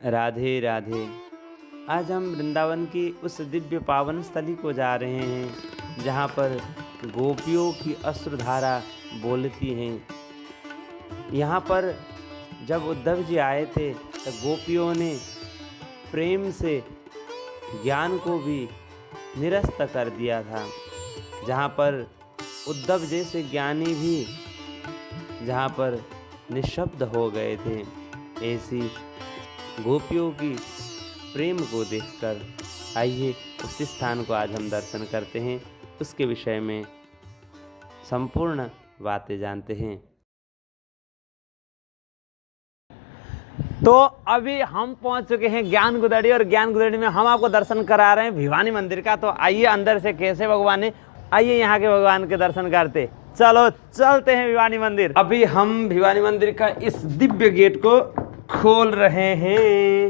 राधे राधे। आज हम वृंदावन की उस दिव्य पावन स्थली को जा रहे हैं जहाँ पर गोपियों की अश्रुधारा बोलती हैं। यहाँ पर जब उद्धव जी आए थे तो गोपियों ने प्रेम से ज्ञान को भी निरस्त कर दिया था। जहाँ पर उद्धव जैसे ज्ञानी भी जहाँ पर निशब्द हो गए थे, ऐसी गोपियों की प्रेम को देखकर आइए उस स्थान को आज हम दर्शन करते हैं, उसके विषय में संपूर्ण बातें जानते हैं। तो अभी हम पहुंच चुके हैं ज्ञान गुदड़ी, और ज्ञान गुदड़ी में हम आपको दर्शन करा रहे हैं भिवानी मंदिर का। तो आइए अंदर से कैसे भगवान है, आइए यहाँ के भगवान के दर्शन करते। चलो चलते हैं भिवानी मंदिर। अभी हम भिवानी मंदिर का इस दिव्य गेट को खोल रहे हैं,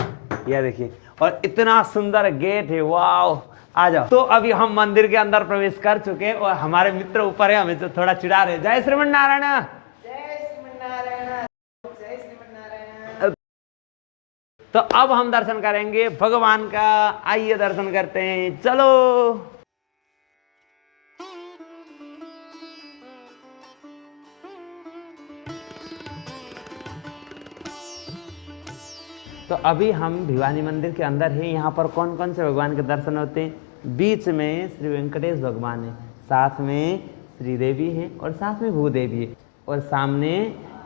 यह देखिए, और इतना सुंदर गेट है, वाह। आ जाओ। तो अभी हम मंदिर के अंदर प्रवेश कर चुके हैं और हमारे मित्र ऊपर है, हमें तो थोड़ा चिढ़ा रहे। जय श्रीमन नारायण। तो अब हम दर्शन करेंगे भगवान का, आइए दर्शन करते हैं, चलो। तो अभी हम भिवानी मंदिर के अंदर हैं। यहाँ पर कौन कौन से भगवान के दर्शन होते हैं? बीच में श्री वेंकटेश भगवान है, साथ में श्रीदेवी है और साथ में भूदेवी है, और सामने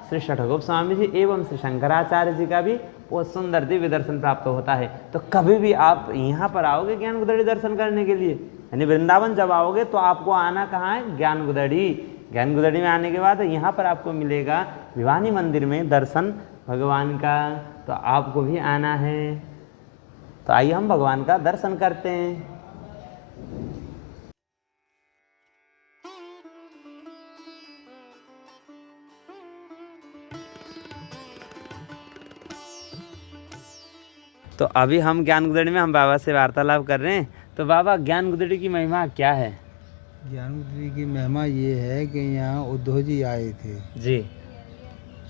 श्री षठगोप स्वामी जी एवं श्री शंकराचार्य जी का भी बहुत सुंदर दिव्य दर्शन प्राप्त होता है। तो कभी भी आप यहाँ पर आओगे ज्ञान गुदड़ी दर्शन करने के लिए, यानी वृंदावन जब आओगे तो आपको आना कहाँ है? ज्ञान गुदड़ी। ज्ञान गुदड़ी में आने के बाद यहाँ पर आपको मिलेगा भिवानी मंदिर में दर्शन भगवान का, तो आपको भी आना है। तो आइए हम भगवान का दर्शन करते हैं। तो अभी हम ज्ञान गुदड़ी में हम बाबा से वार्तालाप कर रहे हैं। तो बाबा, ज्ञान गुदड़ी की महिमा क्या है? ज्ञान गुदड़ी की महिमा ये है कि यहाँ उद्धव जी आए थे, जी।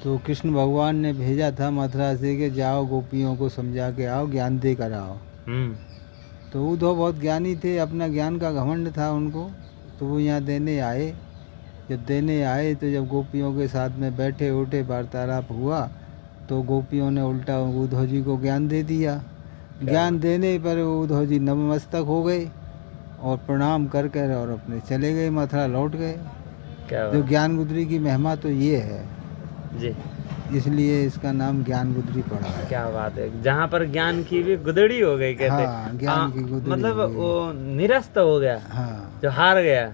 तो कृष्ण भगवान ने भेजा था मथुरा से कि जाओ गोपियों को समझा के आओ, ज्ञान दे कर आओ। तो उद्धव बहुत ज्ञानी थे, अपना ज्ञान का घमंड था उनको, तो वो यहाँ देने आए। जब देने आए तो जब गोपियों के साथ में बैठे उठे वार्तालाप हुआ तो गोपियों ने उल्टा उद्धव जी को ज्ञान दे दिया। ज्ञान देने पर उद्धव जी नतमस्तक हो गए और प्रणाम कर कर और अपने चले गए, मथुरा लौट गए। जो ज्ञान गुदड़ी की महिमा तो ये है जी, इसलिए इसका नाम ज्ञान गुदड़ी पड़ा है। क्या बात है, जहाँ पर ज्ञान की भी गुदड़ी हो गई कहते। हाँ, ज्ञान की गुदड़ी मतलब हो गई। वो निरस्त हो गया, हाँ, जो हार गया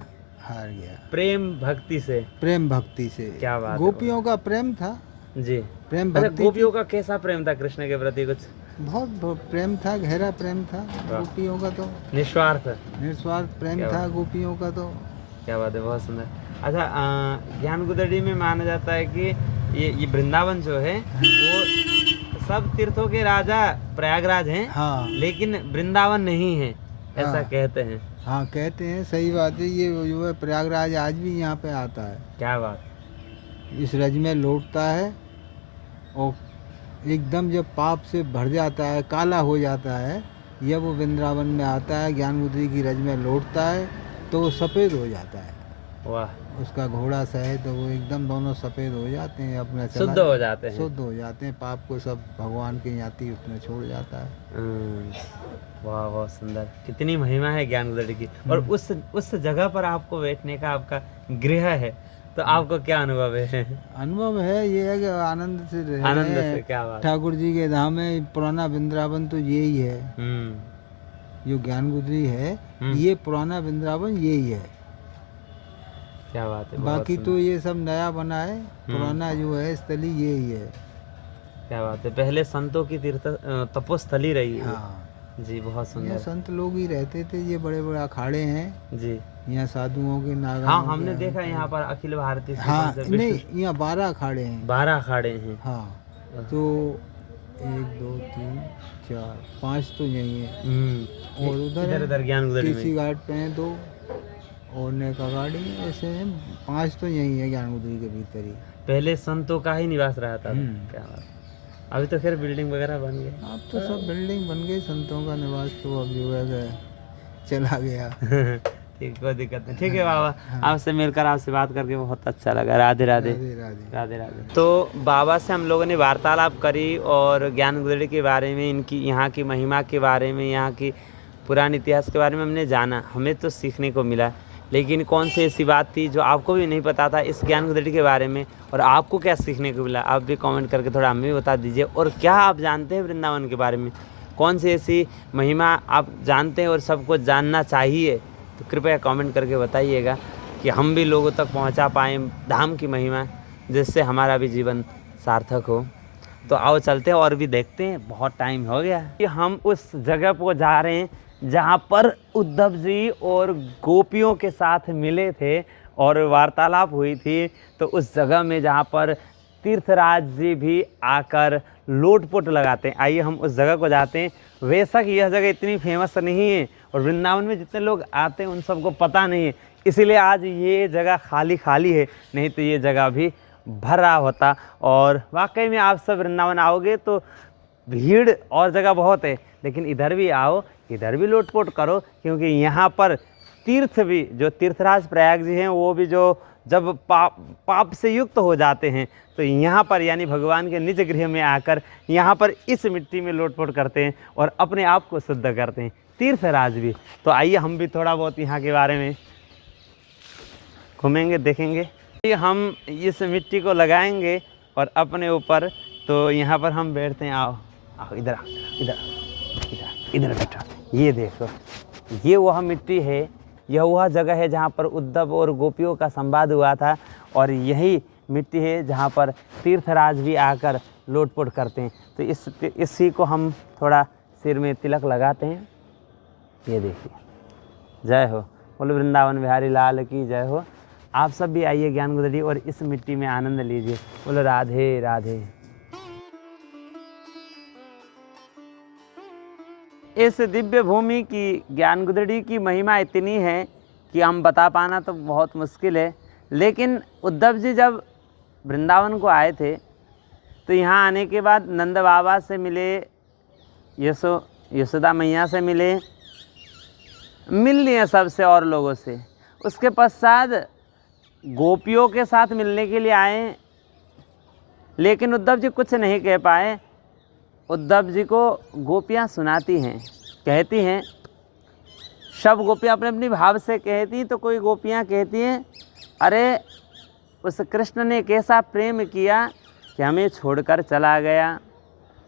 हार गया प्रेम भक्ति से। प्रेम भक्ति से। क्या बात है। गोपियों का प्रेम था, जी। प्रेम अच्छा, भक्ति गोपियों का कैसा प्रेम था कृष्ण के प्रति? कुछ बहुत प्रेम था, गहरा प्रेम था गोपियों का, तो निस्वार्थ। निस्वार्थ प्रेम था गोपियों का। तो क्या बात है, बहुत सुंदर। अच्छा, ज्ञान गुदड़ी में माना जाता है कि ये वृंदावन जो है वो सब तीर्थों के राजा प्रयागराज हैं। हाँ, लेकिन वृंदावन नहीं है, ऐसा हाँ, कहते हैं। हाँ कहते हैं, सही बात है। ये जो है प्रयागराज आज भी यहाँ पे आता है, क्या बात। इस रज में लौटता है, और एकदम जब पाप से भर जाता है, काला हो जाता है, जब वो वृंदावन में आता है, ज्ञान गुदड़ी की रज में लौटता है, तो वो सफ़ेद हो जाता है। वाह। उसका घोड़ा सहे तो वो एकदम दोनों सफ़ेद हो जाते हैं, अपना चला शुद्ध हो जाते हैं। शुद्ध हो जाते हैं, पाप को सब भगवान के याति उसमें छोड़ जाता है। वाह, बहुत सुंदर। कितनी महिमा है ज्ञान गुदड़ी की। और उस जगह पर आपको बैठने का आपका गृह है, तो आपको क्या अनुभव है? अनुभव है ये है कि आनंद से रह आनंद रहे से, हैं। क्या बात। ठाकुर जी के धाम में पुराना वृंदावन तो यही है, जो ज्ञान गुदड़ी है ये पुराना वृंदावन यही है। क्या बात है। बाकी तो ये सब नया बना है, पुराना जो है स्थली यही है। क्या बात है, पहले संतों की तीर्थ तपोस्थली रही है। हाँ जी, बहुत सुंदर। यहाँ संत लोग ही रहते थे, ये बड़े बड़े अखाड़े हैं जी। यहाँ साधुओं के, नागा। हाँ, हमने देखा यहाँ पर अखिल भारतीय हाँ, नहीं यहाँ 12 अखाड़े हैं। 12 अखाड़े हैं। हाँ, तो 1 2 3 4 5 तो यही है, और उधर ज्ञान गुदड़ी किसी घाट पे हैं 2, और नेक अखाड़ी ऐसे हैं 5 तो यही है ज्ञान गुदड़ी के भीतर ही। पहले संतों का ही निवास रहा था। क्या बात। अभी तो खैर बिल्डिंग वगैरह बन गए। अब तो सब बिल्डिंग बन गई, संतों का निवास तो अब जो है चला गया। ठीक, कोई दिक्कत नहीं। ठीक है बाबा, आपसे मिलकर, आपसे बात करके बहुत अच्छा लगा। राधे राधे। राधे राधे। राधे राधे। तो बाबा से हम लोगों ने वार्तालाप करी और ज्ञान गुदड़ी के बारे में, इनकी यहाँ की महिमा के बारे में, यहाँ की पुराने इतिहास के बारे में हमने जाना, हमें तो सीखने को मिला। लेकिन कौन सी ऐसी बात थी जो आपको भी नहीं पता था इस ज्ञान गुदड़ी के बारे में, और आपको क्या सीखने को मिला, आप भी कमेंट करके थोड़ा हमें भी बता दीजिए। और क्या आप जानते हैं वृंदावन के बारे में, कौन सी ऐसी महिमा आप जानते हैं और सबको जानना चाहिए, तो कृपया कमेंट करके बताइएगा कि हम भी लोगों तक पहुंचा पाएँ धाम की महिमा, जिससे हमारा भी जीवन सार्थक हो। तो आओ चलते हैं और भी देखते हैं, बहुत टाइम हो गया कि हम उस जगह पर जा रहे हैं जहाँ पर उद्धव जी और गोपियों के साथ मिले थे और वार्तालाप हुई थी। तो उस जगह में जहाँ पर तीर्थराज जी भी आकर लोटपोट लगाते हैं, आइए हम उस जगह को जाते हैं। बेशक यह जगह इतनी फेमस नहीं है और वृंदावन में जितने लोग आते हैं उन सबको पता नहीं है, इसीलिए आज ये जगह खाली खाली है, नहीं तो ये जगह भी भरा होता। और वाकई में आप सब वृंदावन आओगे तो भीड़ और जगह बहुत है, लेकिन इधर भी आओ, इधर भी लोटपोट करो, क्योंकि यहाँ पर तीर्थ भी, जो तीर्थराज प्रयाग जी हैं वो भी जो जब पाप से युक्त हो जाते हैं तो यहाँ पर यानी भगवान के निज गृह में आकर यहाँ पर इस मिट्टी में लोटपोट करते हैं और अपने आप को शुद्ध करते हैं तीर्थराज भी। तो आइए हम भी थोड़ा बहुत यहाँ के बारे में घूमेंगे, देखेंगे। हम इस मिट्टी को लगाएंगे और अपने ऊपर, तो यहाँ पर हम बैठते हैं। आओ आओ, इधर आओ, इधर बैठो। ये देखो, ये वह मिट्टी है, यह वह जगह है जहाँ पर उद्धव और गोपियों का संवाद हुआ था, और यही मिट्टी है जहाँ पर तीर्थराज भी आकर लोटपोट करते हैं। तो इसी को हम थोड़ा सिर में तिलक लगाते हैं। ये देखिए, जय हो, बोलो वृंदावन बिहारी लाल की जय हो। आप सब भी आइए ज्ञान गुदड़ी और इस मिट्टी में आनंद लीजिए। बोलो राधे राधे। इस दिव्य भूमि की, ज्ञान गुदड़ी की महिमा इतनी है कि हम बता पाना तो बहुत मुश्किल है। लेकिन उद्धव जी जब वृंदावन को आए थे तो यहाँ आने के बाद नंद बाबा से मिले, यशोदा मैया से मिल लिए सबसे और लोगों से। उसके पश्चात गोपियों के साथ मिलने के लिए आए, लेकिन उद्धव जी कुछ नहीं कह पाए। उद्धव जी को गोपियाँ सुनाती हैं, कहती हैं, सब गोपियाँ अपने अपनी भाव से कहती। तो कोई गोपियाँ कहती हैं, अरे उस कृष्ण ने कैसा प्रेम किया कि हमें छोड़कर चला गया।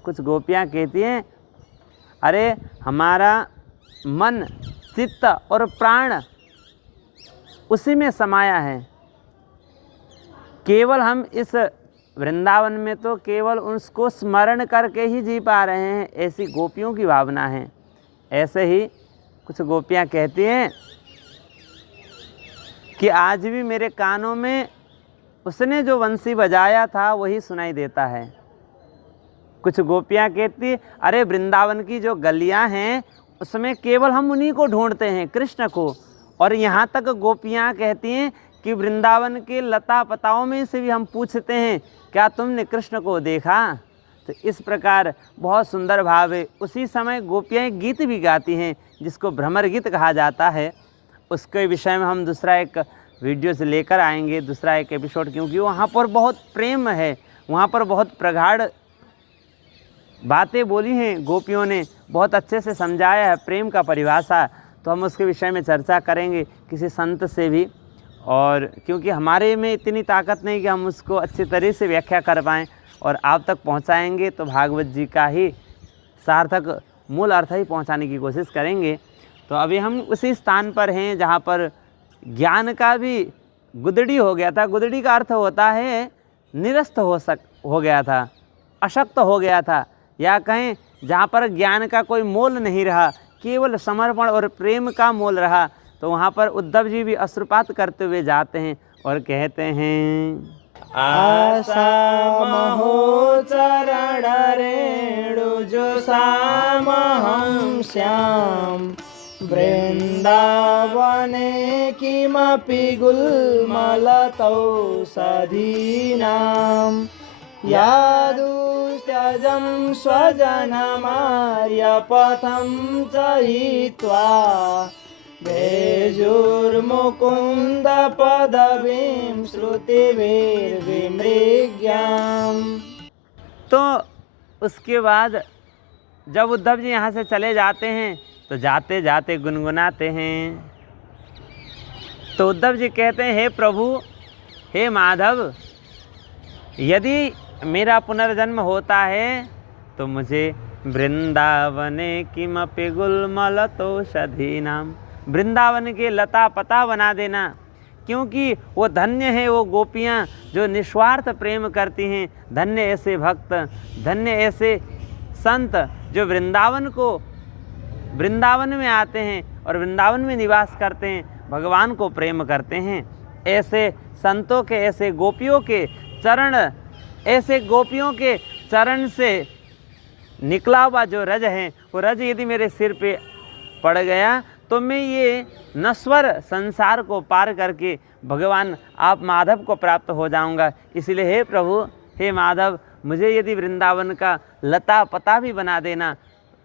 कुछ गोपियाँ कहती हैं, अरे हमारा मन, चित्त और प्राण उसी में समाया है, केवल हम इस वृंदावन में तो केवल उसको स्मरण करके ही जी पा रहे हैं, ऐसी गोपियों की भावना है। ऐसे ही कुछ गोपियाँ कहती हैं कि आज भी मेरे कानों में उसने जो बंसी बजाया था वही सुनाई देता है। कुछ गोपियाँ कहती, अरे वृंदावन की जो गलियाँ हैं उसमें केवल हम उन्हीं को ढूंढते हैं, कृष्ण को। और यहाँ तक गोपियाँ कहती हैं कि वृंदावन के लता पताओं में से भी हम पूछते हैं, क्या तुमने कृष्ण को देखा? तो इस प्रकार बहुत सुंदर भाव है। उसी समय गोपियाँ एक गीत भी गाती हैं जिसको भ्रमर गीत कहा जाता है। उसके विषय में हम दूसरा एक वीडियो से लेकर आएंगे, दूसरा एक एपिसोड, क्योंकि वहाँ पर बहुत प्रेम है, वहाँ पर बहुत प्रगाढ़ बातें बोली हैं गोपियों ने, बहुत अच्छे से समझाया है प्रेम का परिभाषा। तो हम उसके विषय में चर्चा करेंगे किसी संत से भी, और क्योंकि हमारे में इतनी ताकत नहीं कि हम उसको अच्छी तरह से व्याख्या कर पाएँ और आप तक पहुंचाएंगे, तो भागवत जी का ही सार्थक मूल अर्थ ही पहुंचाने की कोशिश करेंगे। तो अभी हम उसी स्थान पर हैं जहां पर ज्ञान का भी गुदड़ी हो गया था। गुदड़ी का अर्थ होता है निरस्त हो गया था, अशक्त हो गया था, या कहें जहाँ पर ज्ञान का कोई मोल नहीं रहा, केवल समर्पण और प्रेम का मोल रहा। तो वहाँ पर उद्धव जी भी अश्रुपात करते हुए जाते हैं और कहते हैं, आशा महो चरण रेणु जो सामहं श्याम वृंदावने किमपि गुल्मलतौ सधीनाम यादुस्त्यजं स्वजनमार्यपथं च हित्वा भेजुर्मुकुन्दपदवीं श्रुतिभिर्विमृग्याम्। तो उसके बाद जब उद्धव जी यहाँ से चले जाते हैं तो जाते जाते गुनगुनाते हैं। तो उद्धव जी कहते हैं, हे प्रभु, हे माधव, यदि मेरा पुनर्जन्म होता है तो मुझे वृंदावने किमपि गुल्मलतोषधीनाम, वृंदावन के लता पता बना देना, क्योंकि वो धन्य है वो गोपियाँ जो निस्वार्थ प्रेम करती हैं। धन्य ऐसे भक्त, धन्य ऐसे संत जो वृंदावन में आते हैं और वृंदावन में निवास करते हैं, भगवान को प्रेम करते हैं। ऐसे संतों के, ऐसे गोपियों के चरण, ऐसे गोपियों के चरण से निकला हुआ जो रज है, वो रज यदि मेरे सिर पे पड़ गया तो मैं ये नश्वर संसार को पार करके भगवान आप माधव को प्राप्त हो जाऊंगा। इसलिए हे प्रभु, हे माधव, मुझे यदि वृंदावन का लता पता भी बना देना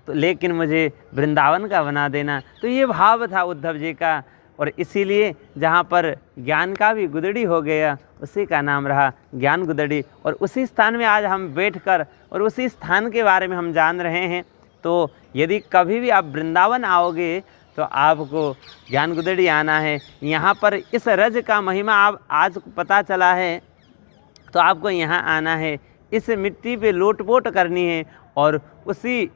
तो, लेकिन मुझे वृंदावन का बना देना। तो ये भाव था उद्धव जी का, और इसीलिए जहाँ पर ज्ञान का भी गुदड़ी हो गया उसी का नाम रहा ज्ञान गुदड़ी। और उसी स्थान में आज हम बैठकर और उसी स्थान के बारे में हम जान रहे हैं। तो यदि कभी भी आप वृंदावन आओगे तो आपको ज्ञान गुदड़ी आना है। यहाँ पर इस रज का महिमा आप आज पता चला है तो आपको यहाँ आना है, इस मिट्टी पे लोटपोट करनी है, और उसी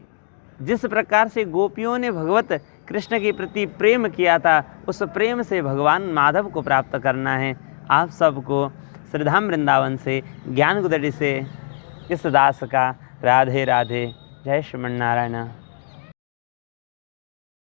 जिस प्रकार से गोपियों ने भगवत कृष्ण के प्रति प्रेम किया था उस प्रेम से भगवान माधव को प्राप्त करना है। आप सबको श्रीधाम वृंदावन से, ज्ञान गुदड़ी से इस दास का राधे राधे। जय श्रीमन नारायण।